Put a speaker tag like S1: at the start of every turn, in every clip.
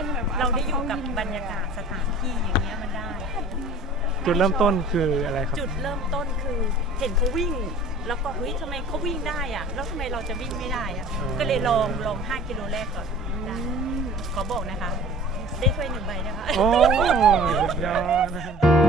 S1: เป็นแบบ
S2: เราได้อยู่กับบรรยากาศสถานที่อย่างเงี้ยมันได้
S3: จุดเริ่มต้นคืออะไรครับ
S2: จุดเริ่มต้นคือเห็นเขาวิ่ง แล้วก็เฮ้ยทำไมเขาวิ่งได้อะแล้วทำไมเราจะวิ่งไม่ได้อะก็เลยลอง5 กิโลแรกก่อนได้ขอบอกนะคะ ได้ถ้วย1 ใบนะคะ
S3: โอ้สุดยอดนะ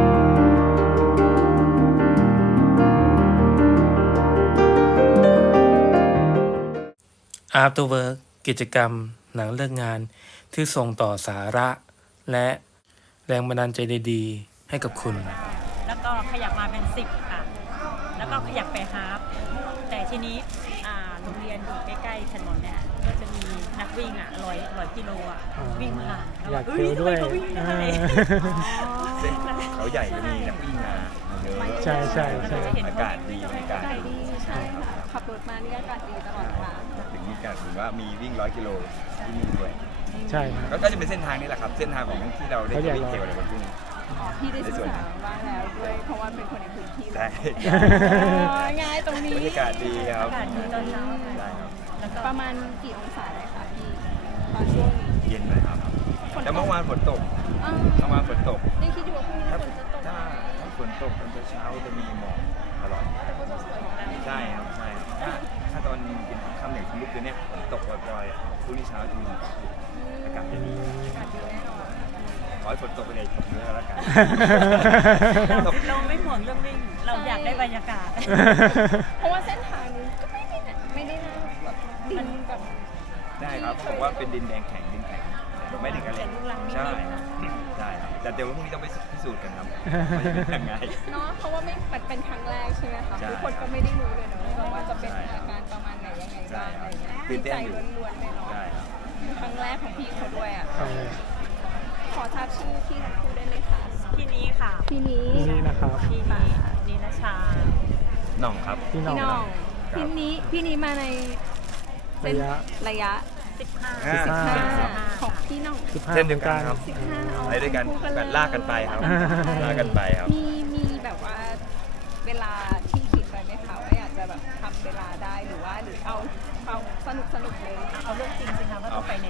S3: After Work กิจกรรมหลังเลิกงานที่ส่งต่อสาระ และแรงบันดาลใจดีๆให้กับคุณ
S2: แล้วก็ขยับมาเป็น10ค่ะ แล้วก็ขยับไปฮาล์ฟแต่ทีนี้โรงเรียนอยู่ใกล้ๆถนนเนี่ยก็จะมีนักวิ่งร้อยกิโลวิ่งผ่าน
S3: อยาก
S2: เฮ้
S3: เจอด้วย
S2: ทำไมเขาวิ่งได้
S4: เส้นเขาใหญ่ก็มีนักวิ่งมาเยอะ
S3: ใช่ใช่ใช่
S4: อากาศดีอากาศดี
S1: ใช่ค่ะขับรถมานี่อากาศดีตลอดทาง
S4: ถึงมีการถือว่ามีวิ่ง100 กิโลที่นี่ด้วย
S3: ใช่ครับ
S4: ก็จะเป็นเส้นทางนี้แหละครับ เส้นทางของที่เราได้วิ่งเกี่ยวกับวันพรุ่งนี้
S1: พี่ได้ศึกษาบ้างแล้วด้วยเพราะว่าเป็นคนในพื้นที่
S4: ได้
S1: ง่ายตรงนี้
S4: บรรยากาศดีครับ
S2: อากาศดีตอนเช้า
S4: ได้ครับ
S2: แล้วก็
S1: ประมาณกี่องศาได้คะพี่ตอนช่วงนี้
S4: เย็นเลยครับแต่เมื่อวานฝนตก
S1: อ้าว
S4: เมื่อวานฝนตก
S1: ยังคิดอยู่ว่าพรุ่งนี้
S4: ถ้า
S1: ฝนจะตก
S4: ถ้าฝนตกตอนเช้าจะมีหมอกตลอดใช่ครับใช่ถ้าตอนกินค่ำอย่างที่ลุกคือเนี่ยฝนตกปล่อยๆพรุ่งนี้เช้าจะมีหมอกอากาศจะดี
S1: อากาศดีแน่นอน
S4: ขอให้ฝนตกไปเลยตกเยอะแล้วกัน
S2: เราไม่ห่วงเรื่องวิ่ง เราอยากได้บรรยากาศ
S1: เพราะว่าเส้นทางนี้ก็ไม่ได้น่าแบบดินแบบ
S4: ได้ครับเขาบอกว่าเป็นดินแดงแข็งดินแข็งไม่ถึงอะไร
S2: แต่ลูกรังนิดๆ
S4: ใช่ใช่ครับแต่เดี๋ยวพรุ่งนี้ต้องไปพิสูจน์กันครับว่าจะเป็นยังไง
S1: เนาะเพราะว่าไม่เป็นครั้งแรกใช่ไหมคะ
S4: ใช่
S1: ทุกคนก็ไม่ได้รู้เลยเนาะว่าจะเป็นอาการประมาณไหนยังไงบ้างอะไรเงี้ย
S4: ตื่นเต้
S1: ใจ
S4: นอยู่
S1: ล้วนๆเลยเนาะ
S4: ใช่ครับ
S1: ครั้งแรกของพี่เขาด้วยอ่ะ
S3: ใช่
S1: ขอทราบชื่อพี่ทั้งคู่ได้ไหมคะ
S2: ที่นี้ค่ะ
S1: พี่นี้
S3: นี่นะครับ
S2: ที่นี้นิรชา
S4: หน่องครับ
S3: พี่น้อ
S1: พี่
S3: ง
S1: น้อง
S4: ครับ
S1: พี่นี้มาในเส้น
S3: ระยะ
S1: ระยะ
S2: 15
S1: 15ของพี่น้อง
S3: 15
S4: เส้นเดียวกันครับ
S1: 15
S4: ไปด้วยกัน
S1: คู่
S4: แบบลากกันไปครับ
S3: อ่า
S4: ลากกันไปครับ
S1: มีแบบว่าเวลาที่คิดไว้ไหมคะว่าอยากจะแบบทำเวลาได้หรือเอาสนุกเลย
S2: เอาเรื่องจริงสิคะว่าต้องไปใน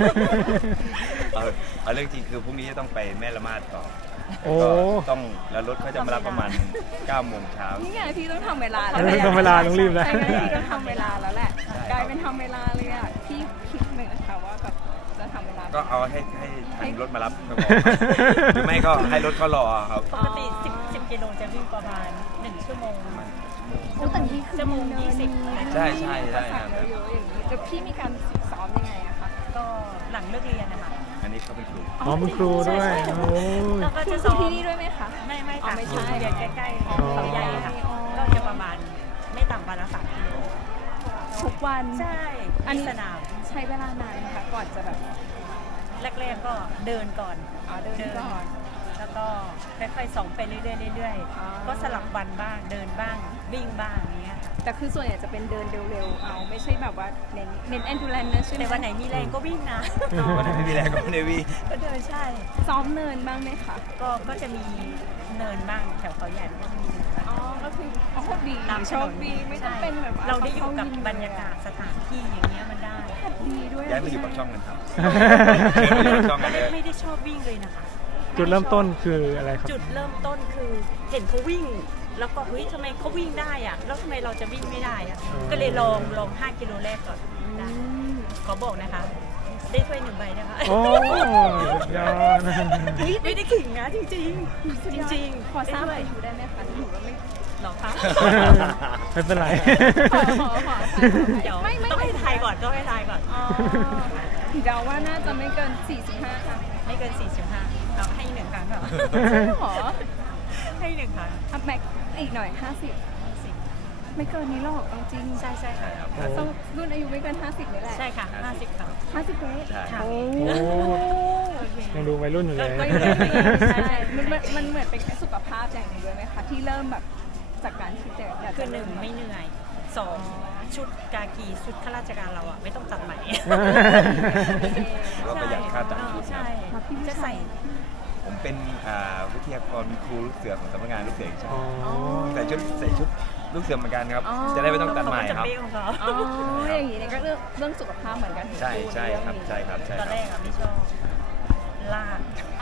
S4: เอาเรื่องจริงคือพรุ่งนี้จะต้องไปแม่ละมาดต่อ
S3: โอ้
S4: ก็ต้องแล้วรถเขาจะมารับประมาณ9 โมงเช้า
S1: นี่ไงพี่ต้องทำเวลา
S3: เออต้องเวลาต้องรีบแล้ว
S1: ใช่ไหมพี่ต้องทำเวลาแล้วแหละ
S4: ใช่
S1: กลายเป็นทำเวลาเลยอ่ะพี่คิดไหมคะว่าแบบจะทำเวลา
S4: ก็เอาให้ทางรถมารับก็พอหรือไม่ก็ให้รถเขารอครับ
S2: ปกติ10 กิโลจะวิ่งประมาณ1 ชั่วโมง
S1: โอ้แต่นี่คือ
S2: ชั่วโมง
S1: เนิน
S4: ใช่ใช่ใช่
S1: สั่งเยอะๆอย่างนี้แต่พี่มีการฝึกซ้อมยังไงอะคะ
S2: ก็หลังเลิกเรียนนะคะ
S4: อันนี้เขาเป็นครู
S3: อ๋อเป็นครูด้วย โอ้ย
S2: แล้วก็
S1: คุ
S2: จะ
S1: ณ
S2: ซ้
S1: ครู
S2: อม
S1: ที่นี่ด้วยไหมคะ
S2: ไม่
S1: อ๋อ
S2: ค่ะ
S1: ไม่
S2: อ
S1: ใช่
S2: ยู่โรงเรียนใกล้ๆ
S1: อ๋อ
S2: เขาใหญ่ค่ะ
S1: อ๋อ
S2: ก็จะประมาณไม่ต่ำวันละ3 กิโล
S1: ทุกวัน
S2: ใช่
S1: อัน
S2: ที่
S1: นี้
S2: สนาม
S1: ใช้เวลานานไหมคะก่อนจะแบบ
S2: แรกๆก็เดินก่อน
S1: เดินก่อน
S2: แล้วก็ค่อยๆส่องไปเรื่อย
S1: อ๋อ
S2: ๆก็สลับวันบ้างเดินบ้างวิ่งบ้างอย่างเงี้ยค่ะ
S1: แต่คือส่วนใหญ่จะเป็นเดินเร็วๆเอาไม่ใช่แบบว่าเน้น endurance นะใช่ไหม
S2: แต่วันไหนมีแรงก็วิ่งนะ
S4: วันนี้ไม่มีแรงก็ไม่ได้วิ่ง
S2: ก็เดินใช่
S1: ซ้อมเนินบ้างไหมคะ
S2: ก็จะมีเนินบ้างแถวเขาใหญ่ก็จะมี
S1: อ๋อก็คือโชคดี
S2: ตามถ
S1: โช
S2: น
S1: คน ดีไม่ต้องเป็นแบบว่
S2: เราได้อยู่กับบรรยากาศสถานที่อย่างเงี้ยมันได้
S1: ดีด้วย
S4: ย้ายมาอยู่ปากช่องกันครับย้ายมาอยู่ปากช่องกันเลย
S2: ไม่ได้ชอบวิ่งเลยนะคะ
S3: จุดเริ่มต้นคืออะไรครับ
S2: จุดเริ่มต้นคือเห็นเขาวิ่ง แล้วก็เฮ้ยทำไมเขาวิ่งได้อะแล้วทำไมเราจะวิ่งไม่ได้อะก็เลยลอง5 กิโลแรกก่อนได้ขอบอกนะคะ ได้ถ้วย1 ใบนะคะ
S3: โอ้สุดยอดนะ
S2: ไม่ได้ขิงนะจริงๆ จริงๆ
S1: ขอทราบ
S2: ได้
S1: อา
S2: ถ้วย
S1: ยุได้ไหมคะหนูก็ไม่
S2: หรอคะ
S3: ไม่เป็นไร
S1: ขอ
S2: เดี๋ยว
S1: ไม่
S2: ต้องให้ทายก่อนต้องให้ทายก่อน
S1: อ๋อเดาว่าน่าจะไม่เกิน 45ค่ะ
S2: ไม่เกิน 45เอาให้1 ครั้งค่ะ
S1: ใช่หรอ
S2: ให้1 ครั้ง
S1: อัพแม็กอีกหน่อย 50 ไม่เกินนี้หรอกเอาจริง
S2: ใช่ใช่ค่ะ
S4: ครับ
S1: ต้องรุ่นอายุไม่เกิน 50นี่แหละ
S2: ใช่ค่ะ50ค่ะ
S1: 50เมตร
S4: ใช่
S2: ค่ะ
S1: โอ้
S2: โอเค
S3: ยังดูวัยรุ่นอยู่เลย
S2: ก็
S1: ใช่มันเหมือนเป็นแค่สุขภาพอย่างหนึ่งด้วยไหมคะที่เริ่มแบบจากการที่จะอยาก
S2: คื
S1: จะ
S2: อ1ไม่เหนื่อย2ชุดกากีชุดข้าราชการเราอ่ะไม่ต้องตัดใหม่
S4: ก็ประหยัดค่าตัดชุด
S2: ใช่
S1: มาพี่
S2: จะใส่
S4: ผมเป็นวิทยากรครูลูกเสือของสำนักงานลูกเสือแห่งชา
S3: อ๋อ
S4: ติใส่ชุดลูกเสือเหมือนกันครับ จะได้ไม่ต้องตัดใหม่ครับ
S2: เขาก็จะเบ้ของเขา
S1: อ๋ออย่างนี้เนี่ยก็เรื่องสุขภาพเหมือนกัน
S4: ใช่ครับใช่ครับใช่
S2: ตอน
S4: ค
S2: แร
S4: รับ
S2: กอ่ะไม่ชอบ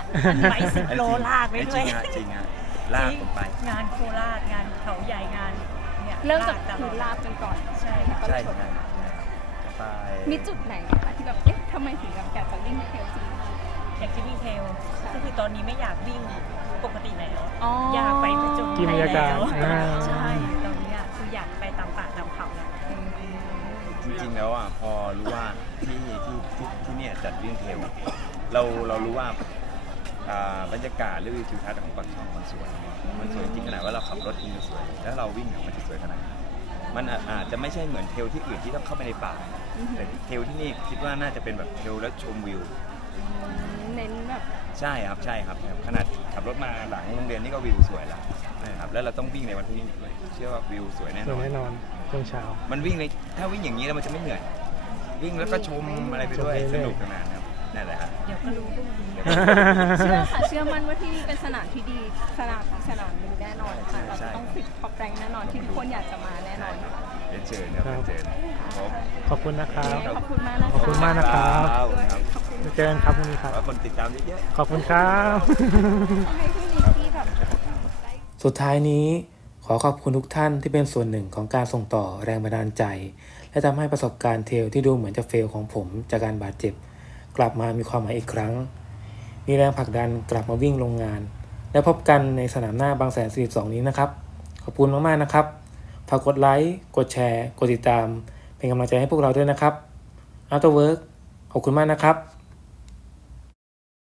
S2: ไป10 โลลากไป
S4: จ
S2: ด้
S4: ริ
S2: วย
S4: งฮะจริงฮะลากผมไป
S2: งานโคราชงานเขาใหญ่งานเนี่ย
S1: เริ่มจาก
S2: ตล
S1: คือ
S2: ด
S1: ลาบกันก่อน
S2: ใช่ค่ะ
S1: ก็เล
S4: ใช่
S1: ยชวน
S4: ใช่จะไป
S1: มีจุดไหนไหมคะที่แบบเอ๊ะทำไมถึงแบบอยากจะวิ่งเทรลจริง
S2: อยากจะวิ่งเทรล
S1: ใช่
S2: ก็คือตอนนี้ไม่อยากวิ่งปกติแล้ว
S1: อ๋ออ
S2: อยากไปผจญ
S3: กิน
S2: ภั
S3: บร
S2: ย
S3: รยากาศ
S2: แล้ว
S3: อ่า
S2: ใช่ตอนนี้อะคืออยากไปตามป่าตามเขาแล้ว
S4: จริงๆแล้วอ่ะพอรู้ว่าที่เนี่ยจัดวิ่งเทรลเรารู้ว่าบรรยากาศหรือวิวทิวทัศน์ของปากช่องมันสวยจริงขนาดว่าเราขับรถเองก็สวยแล้วเราวิ่งเนี่ยมันจะสวยขนาดไหนมันอาจจะไม่ใช่เหมือนเทรลที่อื่นที่ต้องเข้าไปในป่าแต่เทรลที่นี่คิดว่าน่าจะเป็นแบบเทรลแล้วชมวิว
S1: เน้นแบบ
S4: ใช่ครับขนาดขับรถมาหลังโรงเรียนนี่ก็วิวสวยแล้วนะครับแล้วเราต้องวิ่งในวันพรุ่งนี้ด้วยเชื่อว่าวิวสวยแน่
S3: ส
S4: น
S3: วย
S4: อน
S3: แน่นอนช่วงเช้า
S4: มันวิ่งในถ้าวิ่งอย่างนี้แล้วมันจะไม่เหนื่อย วิ่งแล้วก็ชมอะไรไปด้วย
S3: ชมไปเรื่อย
S4: สนุกสนานครับนั่นแหละครับ
S2: เดี๋ยวก็รู้พรุ่งนี้
S1: เชื่อค่ะเชื่อมั่นว่าที่นี่เป็นสนามที่ดีสนามหนึ่งแน่นอนค่ะเราจะต้องติดท็อปแรงแน่นอนที่ทุกคนอยากจะมาแน่นอนค่ะ
S4: เรียนเชิญครับเรียนเชิญครับ
S3: ขอบคุณนะครับ
S1: ขอบคุณมากนะคะ
S3: ขอบคุณมากนะครับ
S4: ครับ
S1: ขอบคุณ
S3: เจอกันครับพรุ่งนี้ครับ
S4: ขอคนติดตามเยอะ
S3: ขอบคุณครับ
S1: ให้พี่นิกกี้แบบ
S3: สุดท้ายนี้ขอขอบคุณทุกท่านที่เป็นส่วนหนึ่งของการส่งต่อแรงบันดาลใจ และทำให้ประสบการณ์เทรลที่ดูเหมือนจะเฟลของผมจากการบาดเจ็บ กลับมามีความหมายอีกครั้ง มีแรงผลักดันกลับมาวิ่งโรงงาน และพบกันในสนามหน้าบางแสน42นี้นะครับ ขอบคุณมากๆนะครับฝากกดไลค์กดแชร์กดติดตามเป็นกำลังใจให้พวกเราด้วยนะครับ After Work ขอบคุณมากนะครับ